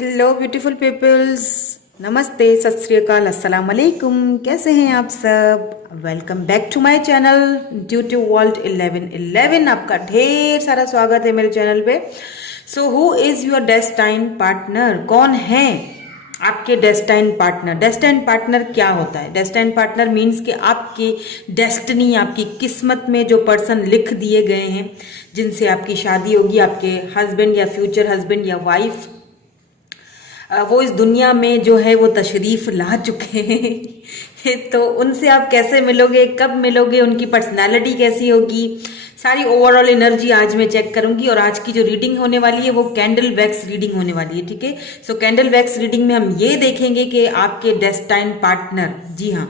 Hello beautiful peoples, नमस्ते, सत श्री अकाल, अस्सलाम वालेकुम। कैसे हैं आप सब? Welcome back to my channel intuitive world 1111। आपका ढेर सारा स्वागत है मेरे चैनल पे। So who is your destine partner? कौन है आपके डेस्टाइन पार्टनर? डेस्टाइन पार्टनर क्या होता है? डेस्टाइन पार्टनर मीन्स कि आपकी डेस्टिनी, आपकी किस्मत में जो पर्सन लिख दिए गए हैं, जिनसे आपकी शादी होगी, आपके हस्बैंड या फ्यूचर हस्बैंड या वाइफ, वो इस दुनिया में जो है वो तशरीफ ला चुके हैं। तो उनसे आप कैसे मिलोगे, कब मिलोगे, उनकी पर्सनालिटी कैसी होगी, सारी ओवरऑल एनर्जी आज मैं चेक करूंगी। और आज की जो रीडिंग होने वाली है वो कैंडल वैक्स रीडिंग होने वाली है, ठीक है। सो कैंडल वैक्स रीडिंग में हम ये देखेंगे कि आपके डेस्टाइन पार्टनर, जी हाँ,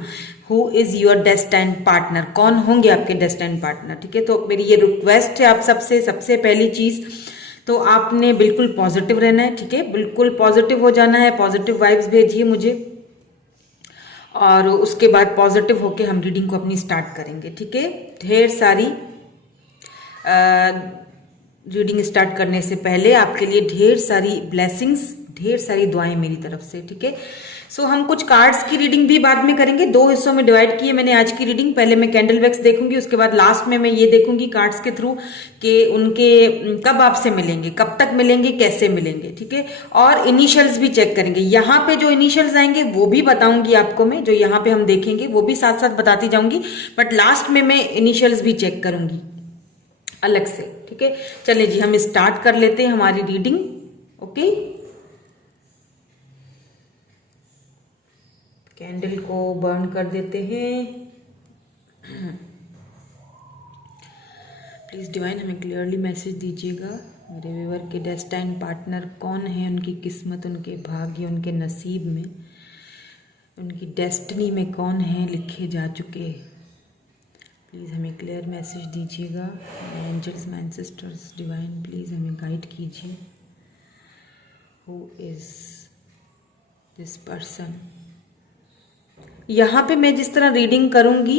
who is your destine partner, कौन होंगे आपके डेस्टाइन पार्टनर, ठीक है। तो मेरी ये रिक्वेस्ट है आप सबसे, सबसे पहली चीज तो आपने बिल्कुल पॉजिटिव रहना है, ठीक है, बिल्कुल पॉजिटिव हो जाना है, पॉजिटिव वाइब्स भेजिए मुझे, और उसके बाद पॉजिटिव होके हम रीडिंग को अपनी स्टार्ट करेंगे, ठीक है। ढेर सारी रीडिंग स्टार्ट करने से पहले आपके लिए ढेर सारी ब्लेसिंग्स, ढेर सारी दुआएं मेरी तरफ से, ठीक है। सो हम कुछ कार्ड्स की रीडिंग भी बाद में करेंगे। दो हिस्सों में डिवाइड की है मैंने आज की रीडिंग। पहले मैं कैंडल वैक्स देखूंगी, उसके बाद लास्ट में मैं ये देखूंगी कार्ड्स के थ्रू कि उनके कब आपसे मिलेंगे, कब तक मिलेंगे, कैसे मिलेंगे, ठीक है। और इनिशियल्स भी चेक करेंगे। यहाँ पे जो इनिशियल्स आएंगे वो भी बताऊंगी आपको मैं, जो यहाँ पे हम देखेंगे वो भी साथ साथ बताती जाऊंगी, बट लास्ट में मैं इनिशियल्स भी चेक करूंगी अलग से, ठीक है। चलिए जी, हम स्टार्ट कर लेते हैं हमारी रीडिंग। ओके, कैंडल को बर्न कर देते हैं। प्लीज डिवाइन हमें क्लियरली मैसेज दीजिएगा, मेरे व्यूअर के डेस्टाइन पार्टनर कौन है, उनकी किस्मत, उनके भाग्य, उनके नसीब में, उनकी डेस्टिनी में कौन है लिखे जा चुके। प्लीज़ हमें क्लियर मैसेज दीजिएगा। Angels, my ancestors, divine please हमें गाइड कीजिए। Who is this person? यहाँ पे मैं जिस तरह रीडिंग करूँगी,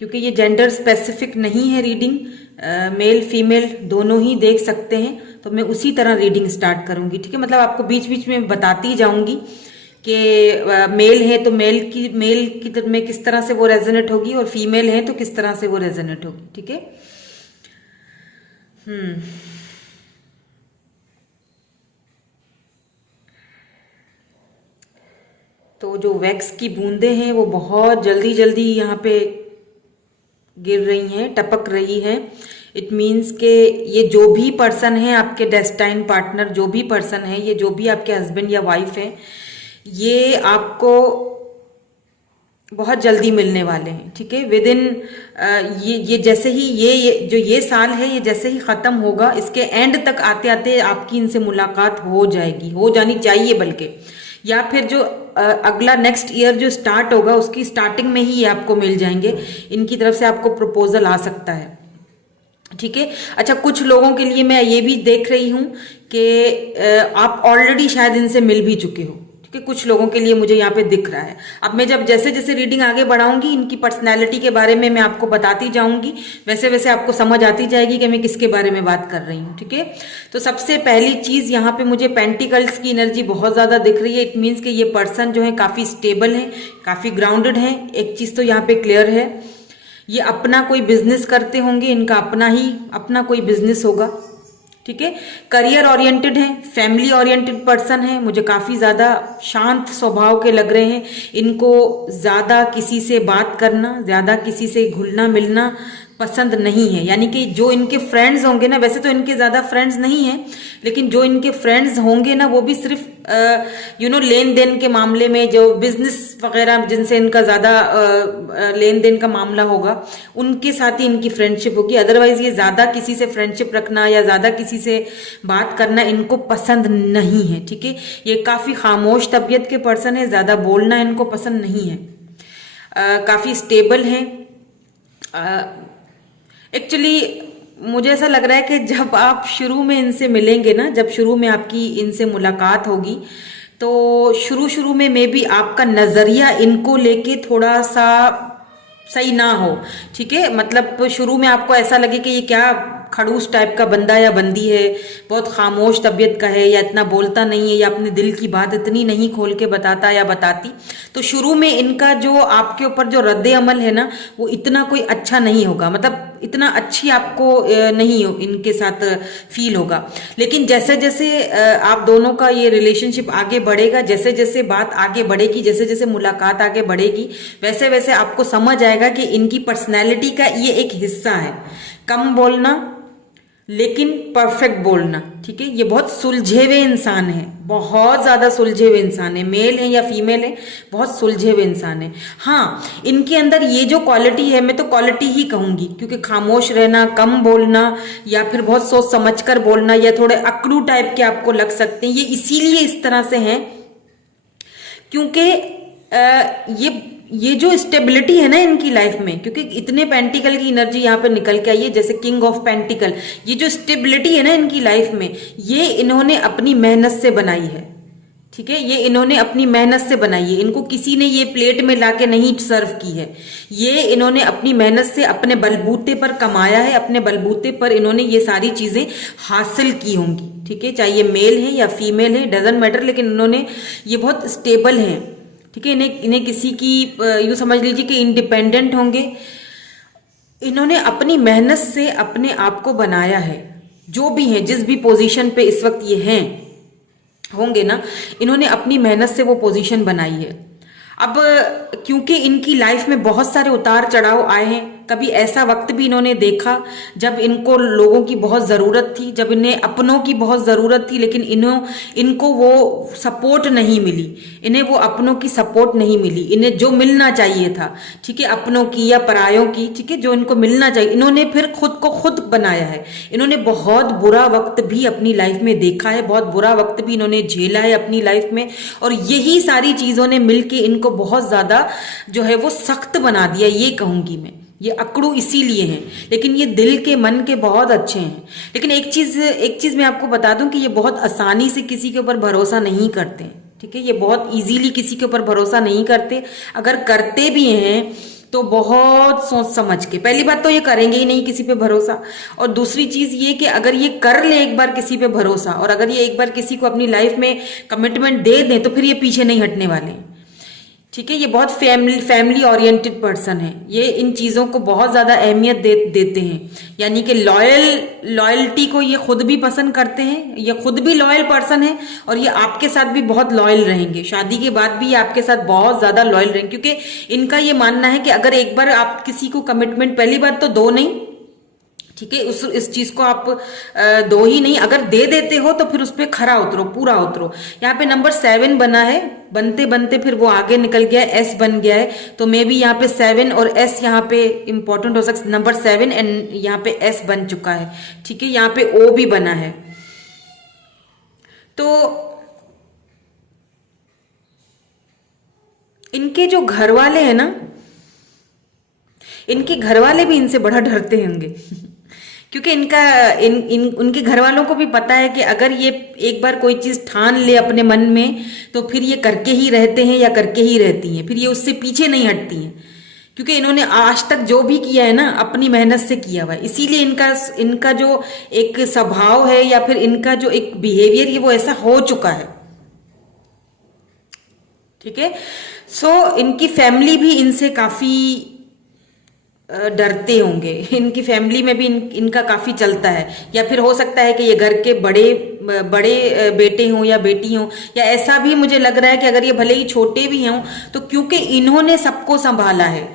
क्योंकि ये जेंडर स्पेसिफिक नहीं है रीडिंग, मेल फीमेल दोनों ही देख सकते हैं, तो मैं उसी तरह रीडिंग स्टार्ट करूँगी, ठीक है। मतलब आपको बीच बीच में बताती जाऊँगी कि मेल है तो मेल की में किस तरह से वो रेजोनेट होगी, और फीमेल है तो किस तरह से वो रेजोनेट होगी, ठीक है। तो जो वैक्स की बूंदें हैं वो बहुत जल्दी जल्दी यहाँ पे गिर रही हैं, टपक रही हैं। इट मीन्स के ये जो भी पर्सन है आपके डेस्टाइन पार्टनर, जो भी पर्सन है, ये जो भी आपके हस्बैंड या वाइफ है, ये आपको बहुत जल्दी मिलने वाले हैं, ठीक है। विद इन ये जैसे ही ये साल है, ये जैसे ही खत्म होगा, इसके एंड तक आते आते आपकी इनसे मुलाकात हो जाएगी, हो जानी चाहिए बल्कि, या फिर जो अगला नेक्स्ट ईयर जो स्टार्ट होगा उसकी स्टार्टिंग में ही ये आपको मिल जाएंगे। इनकी तरफ से आपको प्रपोजल आ सकता है, ठीक है। अच्छा, कुछ लोगों के लिए मैं ये भी देख रही हूं कि आप ऑलरेडी शायद इनसे मिल भी चुके हो, ठीक है। कुछ लोगों के लिए मुझे यहाँ पे दिख रहा है। अब मैं जब जैसे जैसे रीडिंग आगे बढ़ाऊंगी, इनकी पर्सनैलिटी के बारे में मैं आपको बताती जाऊंगी, वैसे वैसे आपको समझ आती जाएगी कि मैं किसके बारे में बात कर रही हूँ, ठीक है। तो सबसे पहली चीज यहाँ पे मुझे पेंटिकल्स की एनर्जी बहुत ज्यादा दिख रही है। इट मीन्स कि ये पर्सन जो है काफी स्टेबल है, काफी ग्राउंडेड है। एक चीज तो यहाँ पे क्लियर है, ये अपना कोई बिजनेस करते होंगे, इनका अपना कोई बिजनेस होगा, ठीक है। करियर ओरिएंटेड है, फैमिली ओरिएंटेड पर्सन है, मुझे काफी ज्यादा शांत स्वभाव के लग रहे हैं। इनको ज्यादा किसी से बात करना, ज्यादा किसी से घुलना मिलना पसंद नहीं है। यानी कि जो इनके फ्रेंड्स होंगे ना, वैसे तो इनके ज्यादा फ्रेंड्स नहीं हैं, लेकिन जो इनके फ्रेंड्स होंगे ना, वो भी सिर्फ लेन देन के मामले में, जो बिजनेस वगैरह जिनसे इनका ज्यादा लेन देन का मामला होगा, उनके साथ ही इनकी फ्रेंडशिप होगी। अदरवाइज ये ज्यादा किसी से फ्रेंडशिप रखना या ज्यादा किसी से बात करना इनको पसंद नहीं है, ठीक है। ये काफी खामोश तबीयत के पर्सन है, ज्यादा बोलना इनको पसंद नहीं है। काफी स्टेबल है। एक्चुअली मुझे ऐसा लग रहा है कि जब आप शुरू में इनसे मिलेंगे ना, जब शुरू में आपकी इनसे मुलाकात होगी, तो शुरू में मे बी आपका नजरिया इनको लेके थोड़ा सा सही ना हो, ठीक है। मतलब शुरू में आपको ऐसा लगे कि ये क्या खड़ूस टाइप का बंदा या बंदी है, बहुत खामोश तबीयत का है, या इतना बोलता नहीं है, या अपने दिल की बात इतनी नहीं खोल के बताता या बताती, तो शुरू में इनका जो आपके ऊपर जो रद्द अमल है ना, वो इतना कोई अच्छा नहीं होगा, मतलब इतना अच्छी आपको नहीं हो इनके साथ फील होगा। लेकिन जैसे जैसे आप दोनों का ये रिलेशनशिप आगे बढ़ेगा, जैसे जैसे बात आगे बढ़ेगी, जैसे जैसे मुलाकात आगे बढ़ेगी, वैसे वैसे आपको समझ आएगा कि इनकी पर्सनैलिटी का ये एक हिस्सा है, कम बोलना लेकिन परफेक्ट बोलना। ठीक है, ये बहुत सुलझे हुए इंसान है, बहुत ज्यादा सुलझे हुए इंसान है, मेल है या फीमेल है, बहुत सुलझे हुए इंसान है। हाँ, इनके अंदर ये जो क्वालिटी है, मैं तो क्वालिटी ही कहूंगी, क्योंकि खामोश रहना, कम बोलना, या फिर बहुत सोच समझ कर बोलना, या थोड़े अकड़ू टाइप के आपको लग सकते हैं, ये इसीलिए इस तरह से हैं क्योंकि ये जो स्टेबिलिटी है ना इनकी लाइफ में, क्योंकि इतने पेंटिकल की एनर्जी यहाँ पे निकल के आई है, जैसे किंग ऑफ पेंटिकल, ये जो स्टेबिलिटी है ना इनकी लाइफ में, ये इन्होंने अपनी मेहनत से बनाई है। ठीक है, ये इन्होंने अपनी मेहनत से बनाई है, इनको किसी ने ये प्लेट में लाके नहीं सर्व की है, ये इन्होंने अपनी मेहनत से अपने बलबूते पर कमाया है, अपने बलबूते पर इन्होंने ये सारी चीजें हासिल की होंगी। ठीक है, चाहे ये मेल है या फीमेल है, डजेंट मैटर, लेकिन इन्होंने ये बहुत स्टेबल हैं। ठीक है, इन्हें किसी की यूं समझ लीजिए कि इंडिपेंडेंट होंगे, इन्होंने अपनी मेहनत से अपने आप को बनाया है, जो भी है, जिस भी पोजीशन पे इस वक्त ये हैं होंगे ना, इन्होंने अपनी मेहनत से वो पोजीशन बनाई है। अब क्योंकि इनकी लाइफ में बहुत सारे उतार चढ़ाव आए हैं, कभी ऐसा वक्त भी इन्होंने देखा जब इनको लोगों की बहुत ज़रूरत थी, जब इन्हें अपनों की बहुत ज़रूरत थी, लेकिन इनको वो सपोर्ट नहीं मिली, इन्हें वो अपनों की सपोर्ट नहीं मिली, इन्हें जो मिलना चाहिए था, ठीक है, अपनों की या परायों की, ठीक है, जो इनको मिलना चाहिए, इन्होंने फिर खुद को खुद बनाया है। इन्होंने बहुत बुरा वक्त भी अपनी लाइफ में देखा है, बहुत बुरा वक्त भी इन्होंने झेला है अपनी लाइफ में, और यही सारी चीज़ों ने मिलके इनको बहुत ज़्यादा जो है वो सख्त बना दिया, ये कहूँगी मैं। ये अकड़ू इसीलिए हैं, लेकिन ये दिल के मन के बहुत अच्छे हैं। लेकिन एक चीज मैं आपको बता दूं कि ये बहुत आसानी से किसी के ऊपर भरोसा नहीं करते। ठीक है, ये बहुत इजीली किसी के ऊपर भरोसा नहीं करते, अगर करते भी हैं तो बहुत सोच समझ के। पहली बात तो ये करेंगे ही नहीं किसी पे भरोसा, और दूसरी चीज ये कि अगर ये कर ले एक बार किसी पे भरोसा, और अगर ये एक बार किसी को अपनी लाइफ में कमिटमेंट दे दें, तो फिर ये पीछे नहीं हटने वाले हैं। ठीक है, ये बहुत फैमिली ओरिएंटेड पर्सन है, ये इन चीज़ों को बहुत ज़्यादा अहमियत देते हैं, यानी कि लॉयल्टी को ये खुद भी पसंद करते हैं, ये खुद भी लॉयल पर्सन है, और ये आपके साथ भी बहुत लॉयल रहेंगे, शादी के बाद भी ये आपके साथ बहुत ज़्यादा लॉयल रहेंगे, क्योंकि इनका ये मानना है कि अगर एक बार आप किसी को कमिटमेंट, पहली बात तो दो नहीं, ठीक है, इस चीज को आप दो ही नहीं, अगर दे देते हो तो फिर उस पर खरा उतरो, पूरा उतरो। यहाँ पे नंबर 7 बना है, बनते बनते फिर वो आगे निकल गया, S बन गया है, तो मे बी यहाँ पे 7 और S यहाँ पे इंपॉर्टेंट हो सकता है, नंबर 7 एंड यहाँ पे S बन चुका है। ठीक है, यहाँ पे O भी बना है, तो इनके जो घर वाले हैं ना, इनके घर वाले भी इनसे बड़ा डरते होंगे क्योंकि उनके घर वालों को भी पता है कि अगर ये एक बार कोई चीज ठान ले अपने मन में, तो फिर ये करके ही रहते हैं या करके ही रहती हैं, फिर ये उससे पीछे नहीं हटती हैं, क्योंकि इन्होंने आज तक जो भी किया है ना अपनी मेहनत से किया हुआ है, इसीलिए इनका जो एक स्वभाव है या फिर इनका जो एक बिहेवियर है वो ऐसा हो चुका है। ठीक है, सो इनकी फैमिली भी इनसे काफी डरते होंगे, इनकी फैमिली में भी इनका काफी चलता है, या फिर हो सकता है कि ये घर के बड़े बेटे हों या बेटी हों, या ऐसा भी मुझे लग रहा है कि अगर ये भले ही छोटे भी हों तो क्योंकि इन्होंने सबको संभाला है,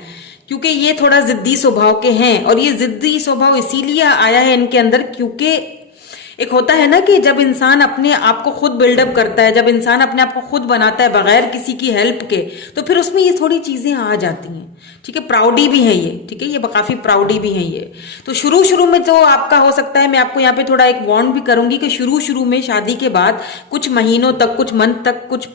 क्योंकि ये थोड़ा जिद्दी स्वभाव के हैं, और ये जिद्दी स्वभाव इसीलिए आया है इनके अंदर क्योंकि एक होता है ना कि जब इंसान अपने आप को खुद बिल्डअप करता है, जब इंसान अपने आप को खुद बनाता है बगैर किसी की हेल्प के, तो फिर उसमें ये थोड़ी चीजें आ जाती हैं। ठीक है, प्राउडी भी है ये, ठीक है, ये काफी प्राउडी भी है ये। तो शुरू में तो आपका हो सकता है, मैं आपको यहाँ पे थोड़ा एक वार्न भी करूंगी कि शुरू में शादी के बाद कुछ महीनों तक, कुछ मंथ तक, कुछ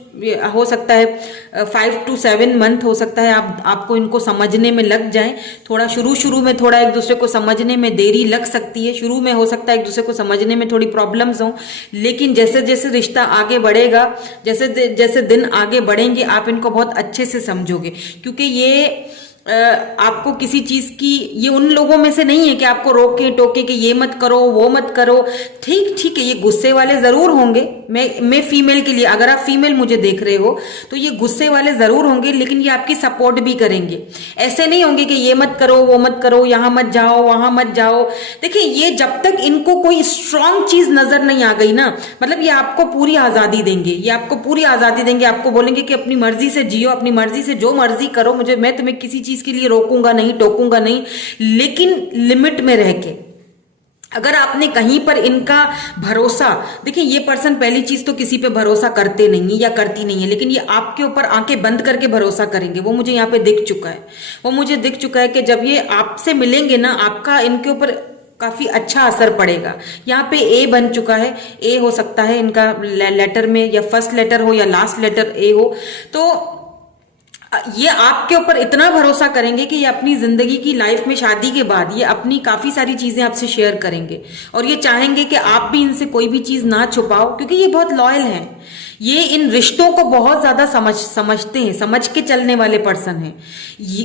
हो सकता है 5 to 7 मंथ हो सकता है आपको इनको समझने में लग जाए। थोड़ा शुरू में थोड़ा एक दूसरे को समझने में देरी लग सकती है, शुरू में हो सकता है एक दूसरे को समझने में थोड़ी प्रॉब्लम्स हों, लेकिन जैसे जैसे रिश्ता आगे बढ़ेगा, जैसे जैसे दिन आगे बढ़ेंगे, आप इनको बहुत अच्छे से समझोगे, क्योंकि ये आपको किसी चीज की, ये उन लोगों में से नहीं है कि आपको रोके टोके कि ये मत करो वो मत करो। ठीक ठीक है, ये गुस्से वाले जरूर होंगे। मैं फीमेल के लिए, अगर आप फीमेल मुझे देख रहे हो तो ये गुस्से वाले जरूर होंगे, लेकिन ये आपकी सपोर्ट भी करेंगे। ऐसे नहीं होंगे कि ये मत करो वो मत करो, यहां मत जाओ वहां मत जाओ। देखिए, ये जब तक इनको कोई स्ट्रांग चीज नजर नहीं आ गई ना, मतलब ये आपको पूरी आजादी देंगे, ये आपको पूरी आजादी देंगे। आपको बोलेंगे कि अपनी मर्जी से जियो, अपनी मर्जी से जो मर्जी करो, मैं तुम्हें किसी चीज के लिए रोकूंगा नहीं, टोकूंगा नहीं, लेकिन लिमिट में रह के। अगर आपने कहीं पर इनका भरोसा, देखिए ये पर्सन पहली चीज तो किसी पे भरोसा करते नहीं है या करती नहीं है, लेकिन ये आपके ऊपर आंखें बंद करके भरोसा करेंगे। वो मुझे यहाँ पे दिख चुका है, वो मुझे दिख चुका है कि जब ये आपसे मिलेंगे ना, आपका इनके ऊपर काफी अच्छा असर पड़ेगा। यहाँ पे ए बन चुका है, ए हो सकता है इनका लेटर में, या फर्स्ट लेटर हो या लास्ट लेटर ए हो। तो ये आपके ऊपर इतना भरोसा करेंगे कि ये अपनी जिंदगी की लाइफ में शादी के बाद ये अपनी काफी सारी चीजें आपसे शेयर करेंगे, और ये चाहेंगे कि आप भी इनसे कोई भी चीज ना छुपाओ, क्योंकि ये बहुत लॉयल हैं। ये इन रिश्तों को बहुत ज्यादा समझते हैं, समझ के चलने वाले पर्सन हैं।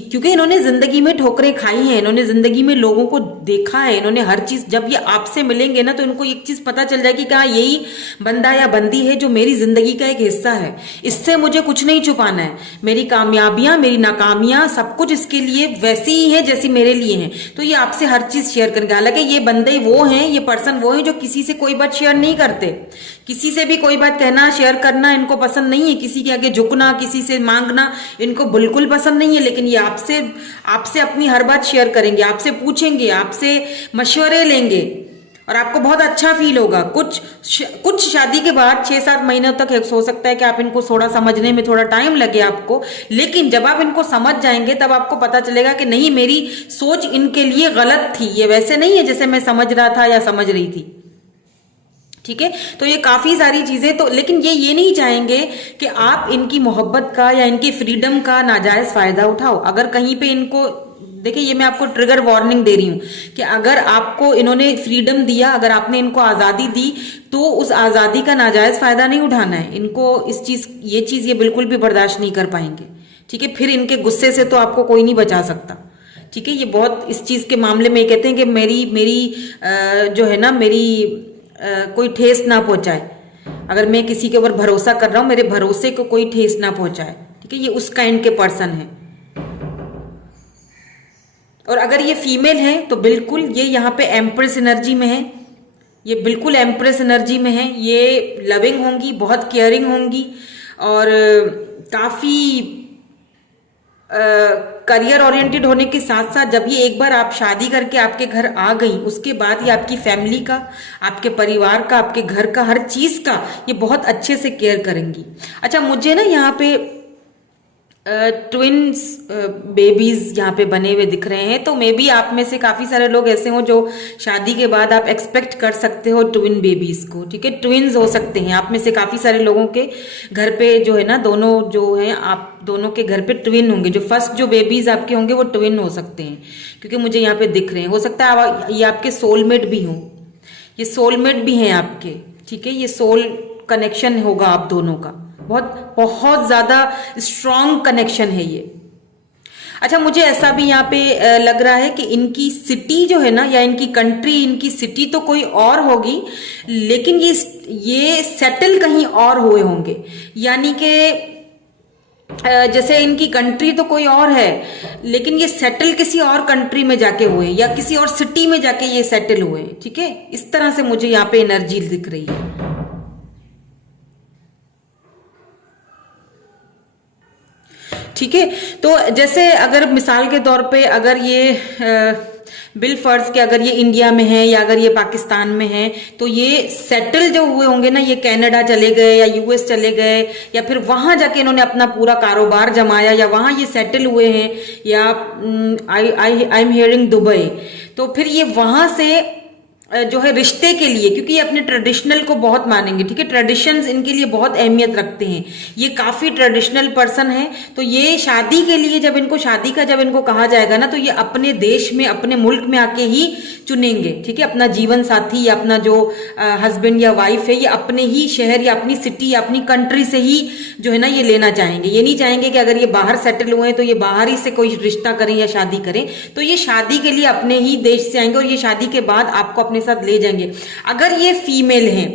क्योंकि इन्होंने जिंदगी में ठोकरें खाई हैं, इन्होंने जिंदगी में लोगों को देखा है, इन्होंने हर चीज, जब ये आपसे मिलेंगे ना तो इनको एक चीज पता चल जाएगी कि हाँ, यही बंदा या बंदी है जो मेरी जिंदगी का एक हिस्सा है, इससे मुझे कुछ नहीं छुपाना है। मेरी कामयाबियां, मेरी नाकामियां, सब कुछ इसके लिए वैसी ही है जैसी मेरे लिए है। तो ये आपसे हर चीज शेयर करेंगे। हालांकि ये बंदे वो हैं, ये पर्सन वो है जो किसी से कोई बात शेयर नहीं करते, किसी से भी कोई बात कहना शेयर करना इनको पसंद नहीं है, किसी के आगे झुकना, किसी से मांगना इनको बिल्कुल पसंद नहीं है। लेकिन ये आपसे अपनी हर बात शेयर करेंगे, आपसे पूछेंगे, आपसे मशवरे लेंगे, और आपको बहुत अच्छा फील होगा। कुछ शादी के बाद 6-7 महीनों तक हो सकता है कि आप इनको थोड़ा समझने में थोड़ा टाइम लगे आपको, लेकिन जब आप इनको समझ जाएंगे तब आपको पता चलेगा कि नहीं, मेरी सोच इनके लिए गलत थी, ये वैसे नहीं है जैसे मैं समझ रहा था या समझ रही थी। ठीक है, तो ये काफी सारी चीजें तो, लेकिन ये नहीं चाहेंगे कि आप इनकी मोहब्बत का या इनकी फ्रीडम का नाजायज फायदा उठाओ। अगर कहीं पे इनको, देखिए ये मैं आपको ट्रिगर वार्निंग दे रही हूं कि अगर आपको इन्होंने फ्रीडम दिया, अगर आपने इनको आजादी दी, तो उस आजादी का नाजायज फायदा नहीं उठाना है इनको। ये चीज ये बिल्कुल भी बर्दाश्त नहीं कर पाएंगे। ठीक है, फिर इनके गुस्से से तो आपको कोई नहीं बचा सकता। ठीक है, ये बहुत इस चीज के मामले में कहते हैं कि मेरी जो है ना, मेरी कोई ठेस ना पहुंचाए। अगर मैं किसी के ऊपर भरोसा कर रहा हूं, मेरे भरोसे को कोई ठेस ना पहुंचाए। ठीक है, ये उस काइंड के पर्सन है। और अगर ये फीमेल है तो बिल्कुल ये यहाँ पे एम्प्रेस एनर्जी में है, ये बिल्कुल एम्प्रेस एनर्जी में है। ये लविंग होंगी, बहुत केयरिंग होंगी, और काफी करियर ओरिएंटेड होने के साथ साथ जब ये एक बार आप शादी करके आपके घर आ गई, उसके बाद ये आपकी फैमिली का, आपके परिवार का, आपके घर का, हर चीज का ये बहुत अच्छे से केयर करेंगी। अच्छा, मुझे ना यहाँ पे ट्विन्स बेबीज यहाँ पे बने हुए दिख रहे हैं, तो मे बी आप में से काफी सारे लोग ऐसे हो जो शादी के बाद आप एक्सपेक्ट कर सकते हो ट्विन बेबीज को। ठीक है, ट्विन्स हो सकते हैं आप में से काफी सारे लोगों के घर पे जो है ना, दोनों जो है आप दोनों के घर पे ट्विन होंगे। जो फर्स्ट जो बेबीज आपके होंगे वो ट्विन हो सकते हैं, क्योंकि मुझे यहाँ पे दिख रहे हैं। हो सकता है ये आपके सोलमेट भी हों, ये सोलमेट भी हैं आपके। ठीक है, ये सोल कनेक्शन होगा आप दोनों का, बहुत बहुत ज्यादा स्ट्रॉन्ग कनेक्शन है ये। अच्छा, मुझे ऐसा भी यहाँ पे लग रहा है कि इनकी सिटी जो है ना, या इनकी कंट्री, इनकी सिटी तो कोई और होगी, लेकिन ये सेटल कहीं और हुए होंगे। यानी कि जैसे इनकी कंट्री तो कोई और है, लेकिन ये सेटल किसी और कंट्री में जाके हुए, या किसी और सिटी में जाके ये सेटल हुए। ठीक है, इस तरह से मुझे यहाँ पे एनर्जी दिख रही है। ठीक है, तो जैसे अगर मिसाल के तौर पे अगर ये बिल फर्ज के अगर ये इंडिया में है या अगर ये पाकिस्तान में है, तो ये सेटल जो हुए होंगे ना, ये कनाडा चले गए या यूएस चले गए, या फिर वहां जाके इन्होंने अपना पूरा कारोबार जमाया, या वहां ये सेटल हुए हैं, या आई एम हियरिंग दुबई। तो फिर ये वहां से जो है रिश्ते के लिए, क्योंकि ये अपने ट्रेडिशनल को बहुत मानेंगे, ठीक है, ट्रेडिशंस इनके लिए बहुत अहमियत रखते हैं, ये काफी ट्रेडिशनल पर्सन है। तो ये शादी के लिए जब इनको शादी का जब इनको कहा जाएगा ना, तो ये अपने देश में अपने मुल्क में आके ही चुनेंगे, ठीक है, अपना जीवन साथी या अपना जो हस्बैंड या वाइफ है, ये अपने ही शहर या अपनी सिटी या अपनी कंट्री से ही जो है ना ये लेना चाहेंगे। ये नहीं चाहेंगे कि अगर ये बाहर सेटल हुए हैं तो ये बाहर ही से कोई रिश्ता करें या शादी करें, तो ये शादी के लिए अपने ही देश से आएंगे और ये शादी के बाद आपको अपने साथ ले जाएंगे। अगर ये फीमेल हैं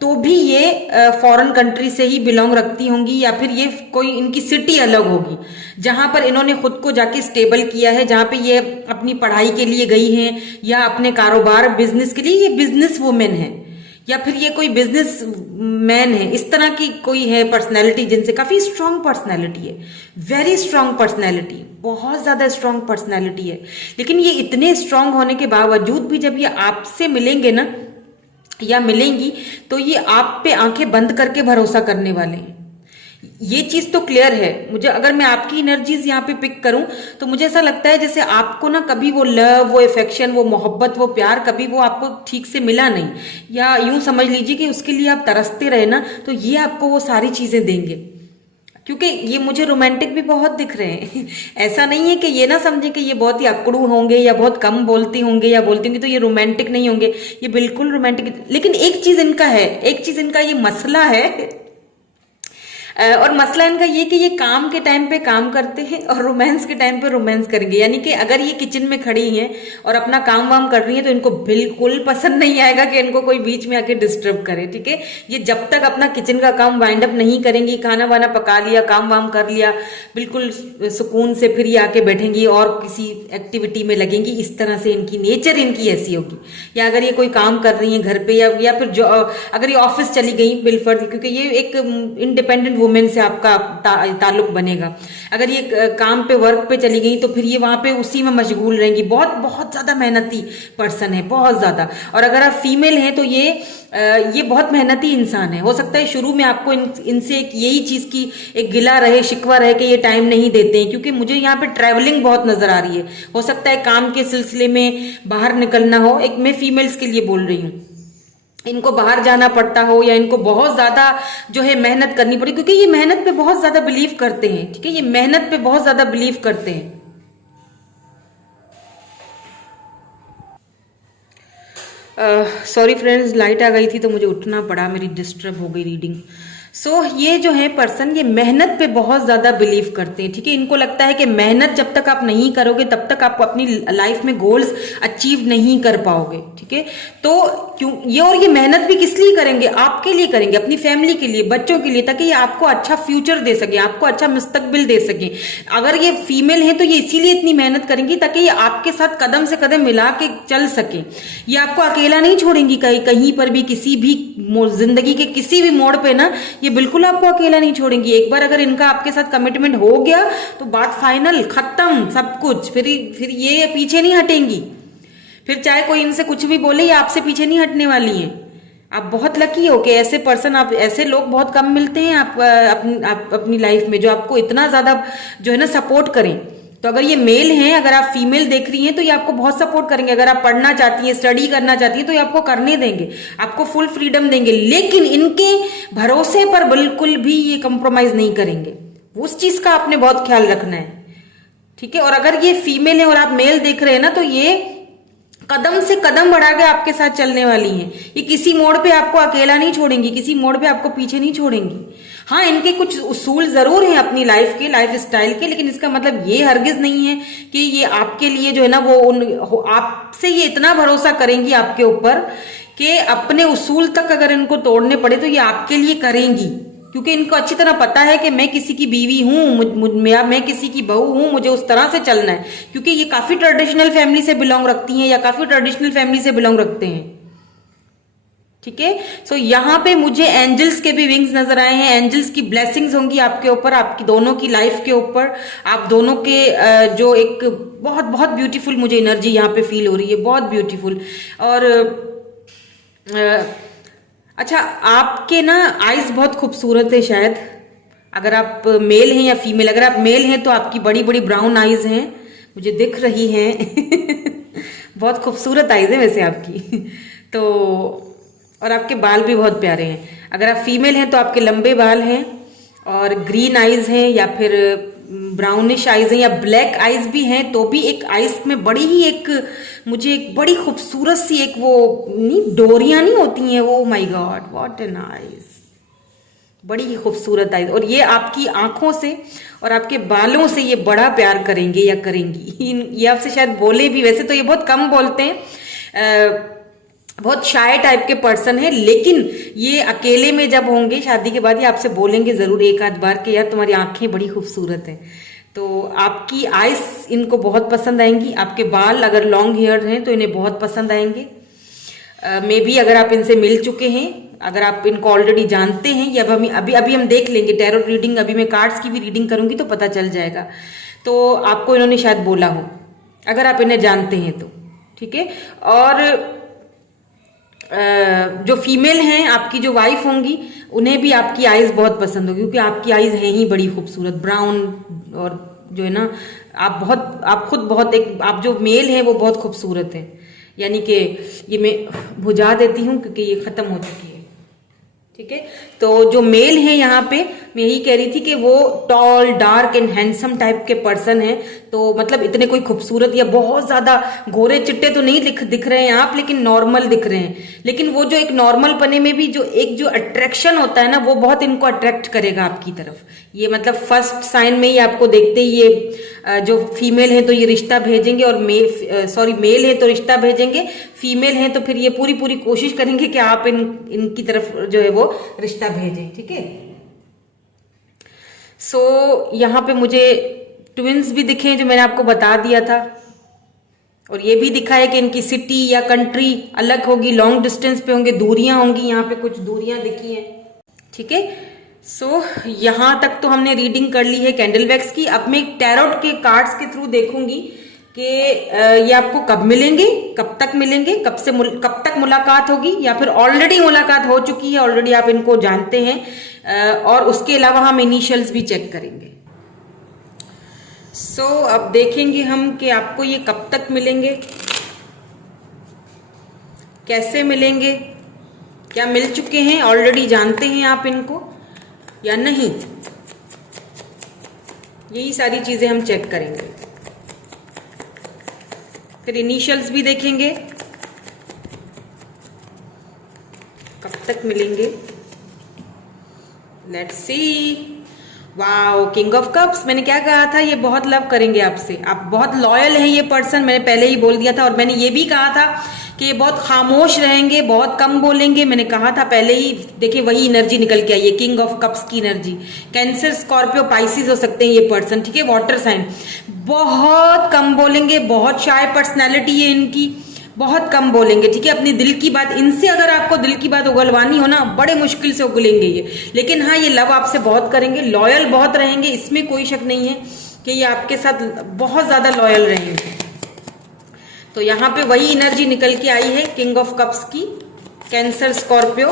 तो भी ये फॉरेन कंट्री से ही बिलोंग रखती होंगी, या फिर ये कोई इनकी सिटी अलग होगी जहां पर इन्होंने खुद को जाके स्टेबल किया है, जहां पे ये अपनी पढ़ाई के लिए गई हैं या अपने कारोबार बिजनेस के लिए, ये बिजनेस वुमेन है या फिर ये कोई बिजनेस मैन है। इस तरह की कोई है पर्सनैलिटी जिनसे काफी स्ट्रांग पर्सनैलिटी है, वेरी स्ट्रांग पर्सनैलिटी, बहुत ज्यादा स्ट्रांग पर्सनैलिटी है। लेकिन ये इतने स्ट्रांग होने के बावजूद भी जब ये आपसे मिलेंगे ना या मिलेंगी, तो ये आप पे आंखें बंद करके भरोसा करने वाले हैं। ये चीज तो क्लियर है मुझे। अगर मैं आपकी एनर्जीज यहाँ पे पिक करूं तो मुझे ऐसा लगता है जैसे आपको ना कभी वो लव, वो अफेक्शन, वो मोहब्बत, वो प्यार कभी वो आपको ठीक से मिला नहीं, या यूं समझ लीजिए कि उसके लिए आप तरसते रहे ना, तो ये आपको वो सारी चीजें देंगे। क्योंकि ये मुझे रोमांटिक भी बहुत दिख रहे हैं ऐसा नहीं है कि ये ना समझे कि ये बहुत ही अकड़ू होंगे या बहुत कम बोलती होंगे या बोलती होंगी तो ये रोमांटिक नहीं होंगे, ये बिल्कुल रोमांटिक। लेकिन एक चीज इनका है, एक चीज इनका ये मसला है, और मसला इनका ये कि ये काम के टाइम पे काम करते हैं और रोमांस के टाइम पे रोमांस करेंगे। यानी कि अगर ये किचन में खड़ी हैं और अपना काम वाम कर रही हैं तो इनको बिल्कुल पसंद नहीं आएगा कि इनको कोई बीच में आके डिस्टर्ब करे, ठीक है। ये जब तक अपना किचन का काम वाइंड अप नहीं करेंगी, खाना वाना पका लिया, काम वाम कर लिया बिल्कुल सुकून से, फिर ये आके बैठेंगी और किसी एक्टिविटी में लगेंगी। इस तरह से इनकी नेचर इनकी ऐसी होगी। या अगर ये कोई काम कर रही है घर पे या फिर अगर ये ऑफिस चली गई बिलफर्ज, क्योंकि ये एक इंडिपेंडेंट वुमेन से आपका ताल्लुक बनेगा। अगर ये काम पे वर्क पे चली गई तो फिर ये वहां पे उसी में मशगूल रहेंगी। बहुत बहुत ज्यादा मेहनती पर्सन है, बहुत ज्यादा। और अगर आप फीमेल हैं तो ये बहुत मेहनती इंसान है। हो सकता है शुरू में आपको इनसे एक यही चीज की एक गिला रहे, शिकवा रहे कि ये टाइम नहीं देते हैं, क्योंकि मुझे यहाँ पे ट्रैवलिंग बहुत नजर आ रही है। हो सकता है काम के सिलसिले में बाहर निकलना हो, एक मैं फीमेल्स के लिए बोल रही हूँ, इनको बाहर जाना पड़ता हो या इनको बहुत ज्यादा जो है मेहनत करनी पड़ी, क्योंकि ये मेहनत पे बहुत ज्यादा बिलीव करते हैं, ठीक है, ये मेहनत पे बहुत ज्यादा बिलीव करते हैं। सॉरी फ्रेंड्स, लाइट आ गई थी तो मुझे उठना पड़ा, मेरी डिस्टर्ब हो गई रीडिंग। ये जो है पर्सन, ये मेहनत पे बहुत ज्यादा बिलीव करते हैं, ठीक है। इनको लगता है कि मेहनत जब तक आप नहीं करोगे तब तक आप अपनी लाइफ में गोल्स अचीव नहीं कर पाओगे, ठीक है। तो क्यों ये मेहनत भी किस लिए करेंगे? आपके लिए करेंगे, अपनी फैमिली के लिए, बच्चों के लिए, ताकि ये आपको अच्छा फ्यूचर दे सके, आपको अच्छा मुस्तकबिल दे सके। अगर ये फीमेल है तो ये इसीलिए इतनी मेहनत करेंगी ताकि ये आपके साथ कदम से कदम मिला के चल सके। ये आपको अकेला नहीं छोड़ेंगी कहीं पर भी, किसी भी जिंदगी के किसी भी मोड़ पे ना, ये बिल्कुल आपको अकेला नहीं छोड़ेंगी। एक बार अगर इनका आपके साथ कमिटमेंट हो गया तो बात फाइनल, खत्म सब कुछ। फिर ये पीछे नहीं हटेंगी। फिर चाहे कोई इनसे कुछ भी बोले, ये आपसे पीछे नहीं हटने वाली हैं। आप बहुत लकी हो कि ऐसे पर्सन, आप ऐसे लोग बहुत कम मिलते हैं आप अपनी लाइफ में जो आपको इतना ज्यादा जो है ना सपोर्ट करें। तो अगर ये मेल हैं, अगर आप फीमेल देख रही हैं तो ये आपको बहुत सपोर्ट करेंगे। अगर आप पढ़ना चाहती हैं, स्टडी करना चाहती हैं तो ये आपको करने देंगे, आपको फुल फ्रीडम देंगे। लेकिन इनके भरोसे पर बिल्कुल भी ये कंप्रोमाइज नहीं करेंगे। उस चीज का आपने बहुत ख्याल रखना है, ठीक है। और अगर ये फीमेल है और आप मेल देख रहे हैं ना, तो ये कदम से कदम बढ़ा के आपके साथ चलने वाली हैं। ये किसी मोड़ पे आपको अकेला नहीं छोड़ेंगी, किसी मोड़ पे आपको पीछे नहीं छोड़ेंगी। हाँ, इनके कुछ उसूल जरूर हैं अपनी लाइफ के, लाइफ स्टाइल के, लेकिन इसका मतलब ये हरगिज नहीं है कि ये आपके लिए जो है ना वो आपसे ये इतना भरोसा करेंगी आपके ऊपर कि अपने उसूल तक अगर इनको तोड़ने पड़े तो ये आपके लिए करेंगी। क्योंकि इनको अच्छी तरह पता है कि मैं किसी की बीवी हूं, मैं किसी की बहू हूं, मुझे उस तरह से चलना है। क्योंकि ये काफी ट्रेडिशनल फैमिली से बिलोंग रखती हैं या काफी ट्रेडिशनल फैमिली से बिलोंग रखते हैं, ठीक है। यहाँ पे मुझे एंजल्स के भी विंग्स नजर आए हैं। एंजल्स की ब्लेसिंग्स होंगी आपके ऊपर, आपकी दोनों की लाइफ के ऊपर। आप दोनों के जो एक बहुत बहुत ब्यूटीफुल मुझे एनर्जी यहाँ पे फील हो रही है, बहुत ब्यूटीफुल। और अच्छा, आपके ना आईज बहुत खूबसूरत है शायद, अगर आप मेल हैं या फीमेल। अगर आप मेल हैं तो आपकी बड़ी बड़ी ब्राउन आईज हैं, मुझे दिख रही हैं बहुत खूबसूरत आईज है वैसे आपकी। तो और आपके बाल भी बहुत प्यारे हैं। अगर आप फीमेल हैं तो आपके लंबे बाल हैं और ग्रीन आईज हैं या फिर ब्राउनिश आईज हैं या ब्लैक आईज भी हैं, तो भी एक आईज में बड़ी ही एक मुझे एक बड़ी खूबसूरत सी एक वो नहीं डोरियां नहीं होती हैं, वो my God what an eyes, बड़ी ही खूबसूरत आईज। और ये आपकी आंखों से और आपके बालों से ये बड़ा प्यार करेंगे या करेंगी। ये आपसे शायद बोले भी, वैसे तो ये बहुत कम बोलते हैं, बहुत शाय टाइप के पर्सन है, लेकिन ये अकेले में जब होंगे शादी के बाद ये आपसे बोलेंगे जरूर एक आध बार कि यार तुम्हारी आंखें बड़ी खूबसूरत हैं। तो आपकी आइज इनको बहुत पसंद आएंगी। आपके बाल अगर लॉन्ग हेयर हैं तो इन्हें बहुत पसंद आएंगे। मे बी अगर आप इनसे मिल चुके हैं, अगर आप इनको ऑलरेडी जानते हैं, या अभी हम देख लेंगे टैरो रीडिंग, अभी मैं कार्ड्स की भी रीडिंग करूंगी तो पता चल जाएगा। तो आपको इन्होंने शायद बोला हो अगर आप इन्हें जानते हैं तो, ठीक है। और जो फीमेल हैं आपकी जो वाइफ होंगी उन्हें भी आपकी आईज बहुत पसंद होगी, क्योंकि आपकी आईज हैं ही बड़ी खूबसूरत ब्राउन, और जो है ना आप खुद बहुत एक, आप जो मेल हैं वो बहुत खूबसूरत हैं। यानी कि ये मैं बुझा देती हूँ क्योंकि ये खत्म हो चुकी है, ठीक है। तो जो मेल है यहाँ पे मैं यही कह रही थी कि वो tall dark and handsome type के पर्सन है। तो मतलब इतने कोई खूबसूरत या बहुत ज्यादा गोरे चिट्टे तो नहीं दिख रहे हैं आप, लेकिन नॉर्मल दिख रहे हैं। लेकिन वो जो एक नॉर्मल पने में भी जो अट्रैक्शन होता है ना, वो बहुत इनको अट्रैक्ट करेगा आपकी तरफ। ये मतलब फर्स्ट साइन में ही आपको देखते ही ये जो फीमेल है तो ये रिश्ता भेजेंगे, और मेल है तो रिश्ता भेजेंगे, फीमेल है तो फिर ये पूरी कोशिश करेंगे कि आप इनकी तरफ जो है वो रिश्ता भेजें, ठीक है। सो यहाँ पे मुझे ट्विंस भी दिखे हैं जो मैंने आपको बता दिया था, और ये भी दिखा है कि इनकी सिटी या कंट्री अलग होगी, लॉन्ग डिस्टेंस पे होंगे, दूरियां होंगी, यहाँ पे कुछ दूरियां दिखी हैं, ठीक है। सो यहाँ तक तो हमने रीडिंग कर ली है कैंडल वैक्स की। अब मैं टैरोट के कार्ड्स के थ्रू देखूंगी कि ये आपको कब मिलेंगे, कब तक मिलेंगे, कब तक मुलाकात होगी, या फिर ऑलरेडी मुलाकात हो चुकी है, ऑलरेडी आप इनको जानते हैं। और उसके अलावा हम इनिशियल्स भी चेक करेंगे। सो अब देखेंगे हम कि आपको ये कब तक मिलेंगे, कैसे मिलेंगे, क्या मिल चुके हैं, ऑलरेडी जानते हैं आप इनको या नहीं, यही सारी चीजें हम चेक करेंगे। फिर इनिशियल्स भी देखेंगे कब तक मिलेंगे। Let's see. Wow, king of cups. मैंने क्या कहा था, ये बहुत लव करेंगे आपसे, आप बहुत लॉयल हैं ये पर्सन, मैंने पहले ही बोल दिया था। और मैंने ये भी कहा था कि ये बहुत खामोश रहेंगे, बहुत कम बोलेंगे, मैंने कहा था पहले ही। देखिए वही एनर्जी निकल के आई है, किंग ऑफ कप्स की एनर्जी। कैंसर, स्कॉर्पियो, पाइसिस हो सकते हैं ये पर्सन, ठीक है, वाटर साइन। बहुत कम बोलेंगे, बहुत शाय पर्सनैलिटी है इनकी, बहुत कम बोलेंगे, ठीक है। अपनी दिल की बात, इनसे अगर आपको दिल की बात उगलवानी हो ना, बड़े मुश्किल से उगलेंगे ये। लेकिन हाँ, ये लव आपसे बहुत करेंगे, लॉयल बहुत रहेंगे, इसमें कोई शक नहीं है कि ये आपके साथ बहुत ज्यादा लॉयल रहेंगे। तो यहाँ पे वही एनर्जी निकल के आई है किंग ऑफ कप्स की, कैंसर, स्कॉर्पियो,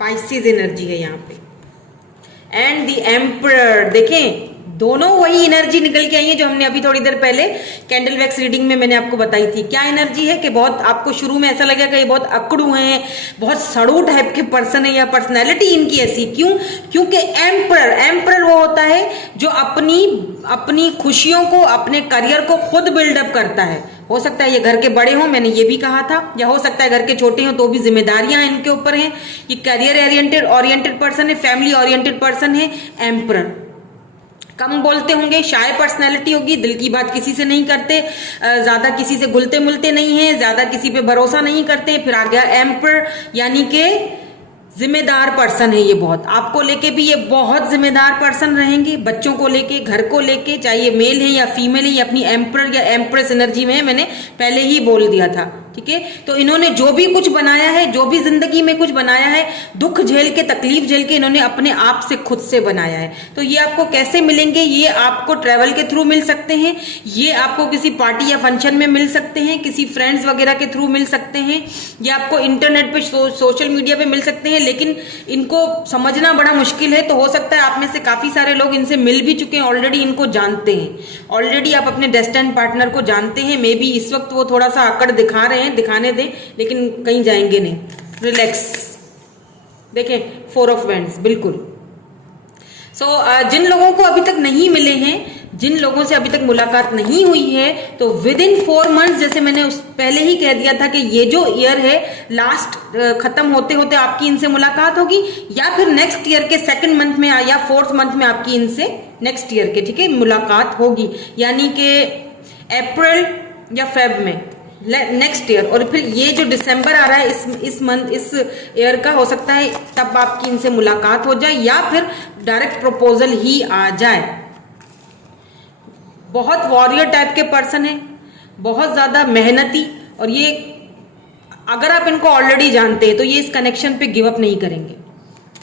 पाइसिस एनर्जी है यहाँ पे। एंड द एम्परर, देखें दोनों वही एनर्जी निकल के आई है जो हमने अभी थोड़ी देर पहले कैंडल वैक्स रीडिंग में मैंने आपको बताई थी। क्या एनर्जी है कि बहुत आपको शुरू में ऐसा लगेगा कि ये बहुत अकड़ू हैं, बहुत सड़ू टाइप के पर्सन है, या पर्सनैलिटी इनकी ऐसी। क्यों? क्योंकि एम्परर वो होता है जो अपनी खुशियों को, अपने करियर को खुद बिल्डअप करता है। हो सकता है ये घर के बड़े हों, मैंने ये भी कहा था, या हो सकता है घर के छोटे हों तो भी जिम्मेदारियां इनके ऊपर हैं। ये करियर ओरिएंटेड पर्सन है, फैमिली ओरिएंटेड पर्सन है। एम्परर कम बोलते होंगे, शाय पर्सनैलिटी होगी, दिल की बात किसी से नहीं करते, ज्यादा किसी से घुलते मिलते नहीं है, ज्यादा किसी पे भरोसा नहीं करते। फिर आ गया एम्परर, यानी कि जिम्मेदार पर्सन है ये बहुत। आपको लेके भी ये बहुत जिम्मेदार पर्सन रहेंगे, बच्चों को लेके, घर को लेके, चाहे ये मेल है या फीमेल है, ये अपनी एम्परर या एम्प्रेस एनर्जी में है, मैंने पहले ही बोल दिया था, ठीक है। तो इन्होंने जो भी कुछ बनाया है, जो भी जिंदगी में कुछ बनाया है, दुख झेल के, तकलीफ झेल के इन्होंने अपने आप से, खुद से बनाया है। तो ये आपको कैसे मिलेंगे? ये आपको ट्रेवल के थ्रू मिल सकते हैं, ये आपको किसी पार्टी या फंक्शन में मिल सकते हैं, किसी फ्रेंड्स वगैरह के थ्रू मिल सकते हैं, ये आपको इंटरनेट पे, सोशल मीडिया पे मिल सकते हैं। लेकिन इनको समझना बड़ा मुश्किल है। तो हो सकता है आप में से काफी सारे लोग इनसे मिल भी चुके हैं, ऑलरेडी इनको जानते हैं, ऑलरेडी आप अपने डेस्टिन्ड पार्टनर को जानते हैं। मे बी इस वक्त वो थोड़ा सा अकड़ दिखा रहे हैं, दिखाने दें, लेकिन कहीं जाएंगे नहीं, रिलैक्स। देखें 4 ऑफ वैंड्स, बिल्कुल। जिन लोगों को अभी तक नहीं मिले हैं, जिन लोगों से अभी तक मुलाकात नहीं हुई है, तो विद इन 4 मंथ्स, जैसे मैंने पहले ही कह दिया था कि ये जो ईयर है लास्ट खत्म होते होते आपकी इनसे मुलाकात होगी, या फिर नेक्स्ट ईयर के 2nd मंथ में या 4th मंथ में आपकी इनसे नेक्स्ट ईयर के, ठीक है, मुलाकात होगी, यानी कि अप्रैल या फेब में नेक्स्ट ईयर। और फिर ये जो दिसंबर आ रहा है इस मंथ, इस ईयर का, हो सकता है तब आपकी इनसे मुलाकात हो जाए, या फिर डायरेक्ट प्रपोजल ही आ जाए। बहुत वॉरियर टाइप के पर्सन है, बहुत ज्यादा मेहनती, और ये अगर आप इनको ऑलरेडी जानते हैं तो ये इस कनेक्शन पे गिव अप नहीं करेंगे।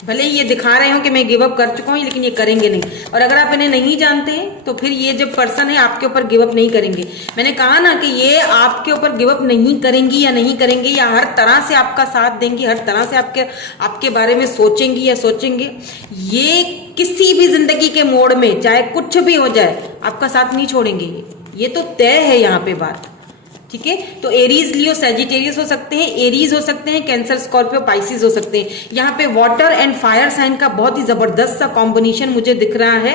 भले ही ये दिखा रहे हो कि मैं गिव अप कर चुका हूं, लेकिन ये करेंगे नहीं। और अगर आप इन्हें नहीं जानते हैं तो फिर ये जो पर्सन है आपके ऊपर गिव अप नहीं करेंगे। मैंने कहा ना कि ये आपके ऊपर गिव अप नहीं करेंगी या नहीं करेंगे, या हर तरह से आपका साथ देंगी, हर तरह से आपके बारे में सोचेंगी या सोचेंगे। ये किसी भी जिंदगी के मोड़ में चाहे कुछ भी हो जाए आपका साथ नहीं छोड़ेंगे। ये तो तय है यहाँ पे बात, ठीक है। तो एरीज, लियो, सैजिटेरियस हो सकते हैं, एरीज हो सकते हैं, कैंसर, स्कॉर्पियो, पाइसिस हो सकते हैं। यहाँ पे वाटर एंड फायर साइन का बहुत ही जबरदस्त सा कॉम्बिनेशन मुझे दिख रहा है।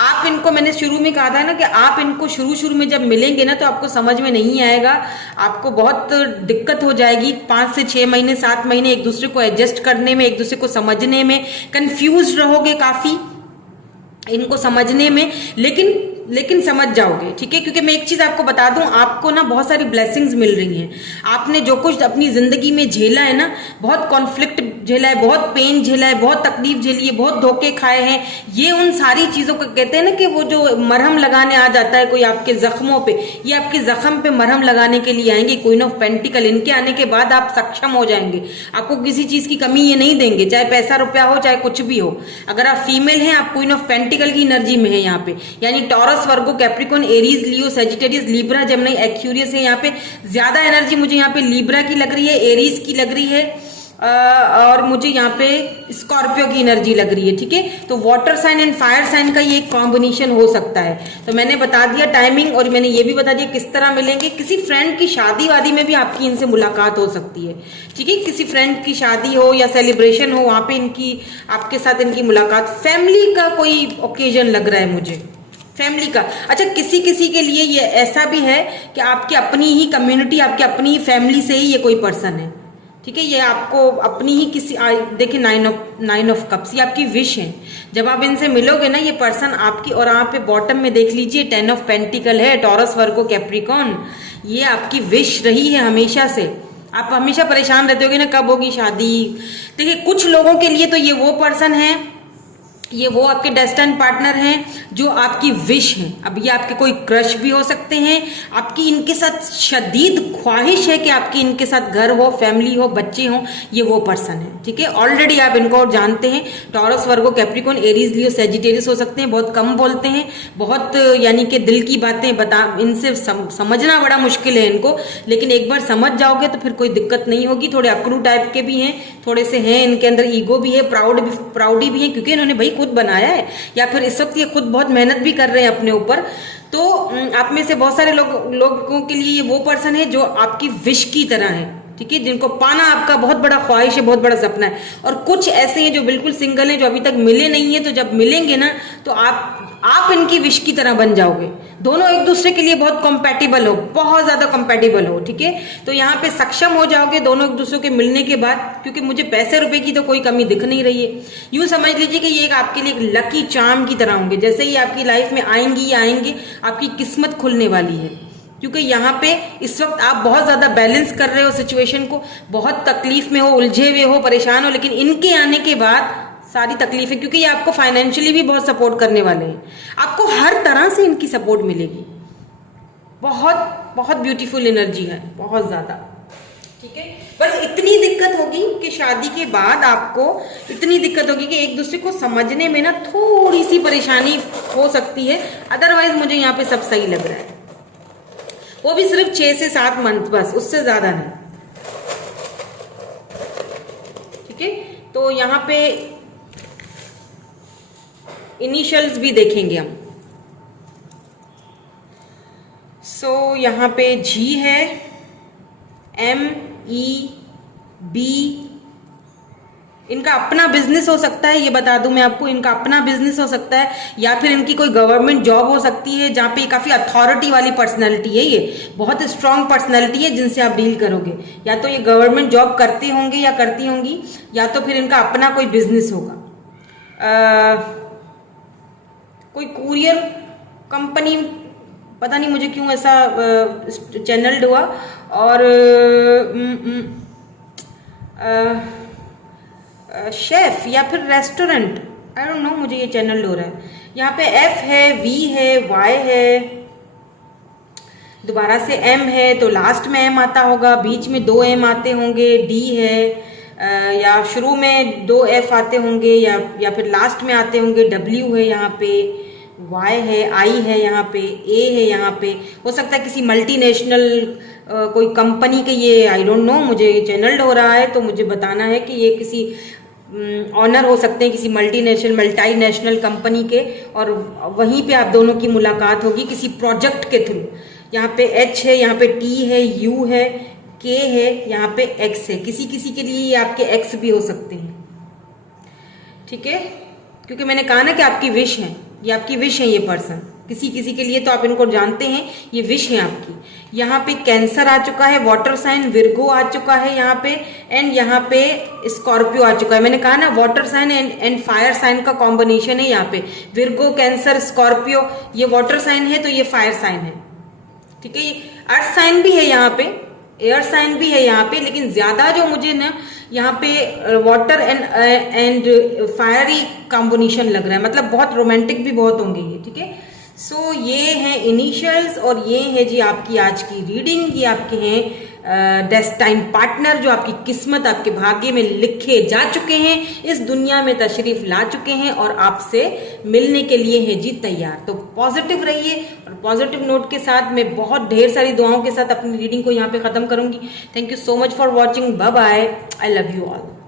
आप इनको, मैंने शुरू में कहा था ना कि आप इनको शुरू में जब मिलेंगे ना तो आपको समझ में नहीं आएगा, आपको बहुत दिक्कत हो जाएगी। 5 से 6 महीने, 7 महीने एक दूसरे को एडजस्ट करने में, एक दूसरे को समझने में, कंफ्यूज रहोगे काफी इनको समझने में, लेकिन समझ जाओगे, ठीक है। क्योंकि मैं एक चीज आपको बता दूं, आपको ना बहुत सारी ब्लेसिंग्स मिल रही हैं। आपने जो कुछ अपनी जिंदगी में झेला है ना, बहुत कॉन्फ्लिक्ट झेला है, बहुत पेन झेला है, बहुत तकलीफ झेली है, बहुत धोखे खाए हैं, ये उन सारी चीजों को कहते हैं ना कि वो जो मरहम लगाने आ जाता है कोई आपके जख्मों पे, ये आपके जख्म पे मरहम लगाने के लिए आएंगे। क्वीन ऑफ पेंटिकल, इनके आने के बाद आप सक्षम हो जाएंगे, आपको किसी चीज की कमी ये नहीं देंगे, चाहे पैसा रुपया हो, चाहे कुछ भी हो। अगर आप फीमेल हैं, आप क्वीन ऑफ पेंटिकल की एनर्जी में है यहाँ पे, यानी टॉरस, वर्गो, कैप्रिकॉर्न, एरीज, लियो, सजिटेरियस, लिब्रा, जेमिनी, एक्वेरियस है। यहाँ पे ज्यादा एनर्जी मुझे यहाँ पे लिब्रा की लग रही है, एरीज की लग रही है, और मुझे यहाँ पे स्कॉर्पियो की एनर्जी लग रही है, ठीक है। तो water sign and fire sign का ये एक कॉम्बिनेशन हो सकता है। तो मैंने बता दिया टाइमिंग, और मैंने ये भी बता दिया किस तरह मिलेंगे। किसी फ्रेंड की शादी वादी में भी आपकी इनसे मुलाकात हो सकती है, ठीक है। किसी फ्रेंड की शादी हो या सेलिब्रेशन हो, वहां पे इनकी, आपके साथ इनकी मुलाकात। फैमिली का कोई ओकेजन लग रहा है मुझे, फैमिली का। अच्छा, किसी किसी के लिए ये ऐसा भी है कि आपकी अपनी ही कम्युनिटी, आपकी अपनी ही फैमिली से ही ये कोई पर्सन है, ठीक है। ये आपको अपनी ही किसी, देखिए 9 ऑफ कप्स, ये आपकी विश है। जब आप इनसे मिलोगे ना, ये पर्सन आपकी, और आप पे बॉटम में देख लीजिए 10 ऑफ पेंटिकल है, टॉरस, वर्गो, कैप्रिकॉर्न, ये आपकी विश रही है हमेशा से। आप हमेशा परेशान रहते होगे ना कब होगी शादी। देखिए कुछ लोगों के लिए तो ये वो पर्सन है, ये वो आपके डेस्टिन्ड पार्टनर हैं जो आपकी विश हैं। अब ये आपके कोई क्रश भी हो सकते हैं, आपकी इनके साथ शदीद ख्वाहिश है कि आपकी इनके साथ घर हो, फैमिली हो, बच्चे हो, ये वो पर्सन है, ठीक है। ऑलरेडी आप इनको जानते हैं। टॉरस, वर्गो, कैप्रिकॉर्न, एरीज, लियो, सजिटेरियस हो सकते हैं। बहुत कम बोलते हैं, बहुत यानी कि दिल की बातें इनसे समझना बड़ा मुश्किल है इनको, लेकिन एक बार समझ जाओगे तो फिर कोई दिक्कत नहीं होगी। थोड़े अकड़ू टाइप के भी हैं, थोड़े से हैं, इनके अंदर ईगो भी है, प्राउडी भी है, क्योंकि इन्होंने भाई खुद बनाया है, या फिर इस वक्त ये खुद बहुत मेहनत भी कर रहे हैं अपने ऊपर। तो आप में से बहुत सारे लोगों के लिए ये वो पर्सन है जो आपकी विश की तरह है, ठीक है, जिनको पाना आपका बहुत बड़ा ख्वाहिश है, बहुत बड़ा सपना है। और कुछ ऐसे हैं जो बिल्कुल सिंगल हैं, जो अभी तक मिले नहीं है, तो जब मिलेंगे ना तो आप इनकी विश की तरह बन जाओगे। दोनों एक दूसरे के लिए बहुत कंपैटिबल हो, बहुत ज्यादा कंपैटिबल हो, ठीक है। तो यहाँ पे सक्षम हो जाओगे दोनों एक दूसरे के मिलने के बाद, क्योंकि मुझे पैसे रुपए की तो कोई कमी दिख नहीं रही है। यूं समझ लीजिए कि ये एक आपके लिए एक लकी चार्म की तरह होंगे। जैसे ही आपकी लाइफ में आएंगे आपकी किस्मत खुलने वाली है, क्योंकि यहाँ पे इस वक्त आप बहुत ज्यादा बैलेंस कर रहे हो सिचुएशन को, बहुत तकलीफ में हो, उलझे हुए हो, परेशान हो, लेकिन इनके आने के बाद सारी तकलीफें, क्योंकि ये आपको फाइनेंशियली भी बहुत सपोर्ट करने वाले हैं, आपको हर तरह से इनकी सपोर्ट मिलेगी। बहुत बहुत ब्यूटीफुल एनर्जी है, बहुत ज्यादा, ठीक है। बस इतनी दिक्कत होगी कि शादी के बाद आपको इतनी दिक्कत होगी कि एक दूसरे को समझने में ना थोड़ी सी परेशानी हो सकती है। अदरवाइज मुझे यहाँ पे सब सही लग रहा है, वो भी सिर्फ 6 से 7 मंथ, बस उससे ज्यादा नहीं, ठीक है। तो यहाँ पे इनिशियल्स भी देखेंगे हम। सो यहाँ पे जी है, MEB, इनका अपना बिजनेस हो सकता है, ये बता दूं मैं आपको, इनका अपना बिजनेस हो सकता है, या फिर इनकी कोई गवर्नमेंट जॉब हो सकती है जहाँ पे काफ़ी अथॉरिटी वाली पर्सनैलिटी है, ये बहुत स्ट्रांग पर्सनैलिटी है जिनसे आप डील करोगे। या तो ये गवर्नमेंट जॉब करते होंगे या करती होंगी, या तो फिर इनका अपना कोई बिजनेस होगा। कोई कुरियर कंपनी, पता नहीं मुझे क्यों ऐसा चैनल्ड हुआ। और शेफ या फिर रेस्टोरेंट, आई डोंट नो, मुझे ये चैनल हो रहा है। यहाँ पे F है, V है, Y है, दोबारा से M है, तो लास्ट में M आता होगा, बीच में 2 M आते होंगे, D है, या शुरू में 2 F आते होंगे, या फिर लास्ट में आते होंगे, W है यहाँ पे, Y है, I है यहाँ पे, A है यहाँ पे। हो सकता है किसी मल्टीनेशनल कोई कंपनी के, ये आई डोंट नो, मुझे चैनल्ड हो रहा है तो मुझे बताना है कि ये किसी ऑनर हो सकते हैं किसी मल्टीनेशनल कंपनी के, और वहीं पे आप दोनों की मुलाकात होगी किसी प्रोजेक्ट के थ्रू। यहाँ पे H है, यहाँ पे T है, U है, K है, यहाँ पे X है। किसी किसी के लिए ये आपके X भी हो सकते हैं, ठीक है, क्योंकि मैंने कहा ना कि आपकी विश है, ये आपकी विश है ये पर्सन। किसी किसी के लिए तो आप इनको जानते हैं, ये विश है आपकी। यहाँ पे कैंसर आ चुका है, वाटर साइन विर्गो आ चुका है यहाँ पे, एंड यहाँ पे स्कॉर्पियो आ चुका है। मैंने कहा ना water sign and fire sign का कॉम्बिनेशन है यहाँ पे, विर्गो, कैंसर, स्कॉर्पियो। ये वाटर साइन है तो ये फायर साइन है, ठीक है। अर्थ साइन भी है यहाँ पे, एयर साइन भी है यहाँ पे, लेकिन ज्यादा जो मुझे ना यहाँ पे वाटर एंड फायरी कॉम्बिनेशन लग रहा है, मतलब बहुत रोमांटिक भी बहुत होंगे ये, ठीक है। सो ये हैं इनिशियल्स, और ये है जी आपकी आज की रीडिंग। ये आपके हैं डेस्टाइन पार्टनर, जो आपकी किस्मत, आपके भाग्य में लिखे जा चुके हैं, इस दुनिया में तशरीफ ला चुके हैं और आपसे मिलने के लिए हैं जी तैयार। तो पॉजिटिव रहिए, और पॉजिटिव नोट के साथ मैं बहुत ढेर सारी दुआओं के साथ अपनी रीडिंग को यहाँ पे खत्म करूंगी। Thank you so much for watching, bye bye, I love you all.